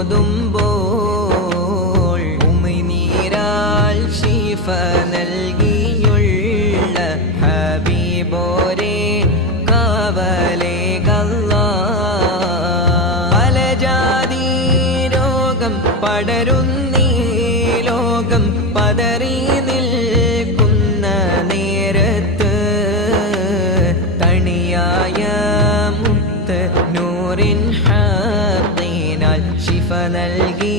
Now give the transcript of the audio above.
ഓതുമ്പോൾ ഉമിനീരാൽ ശിഫ നൽകിയുള്ള ഹബീബോരെ കാവലേകല്ലാ. പലജാതി രോഗം പടരുന്നീ ലോകം പതറി നിൽക്കുന്ന നേരത്ത് തണിയായ മുത്ത് നൂറിൻ ഹഖീനാൽ ശിഫ നൽകി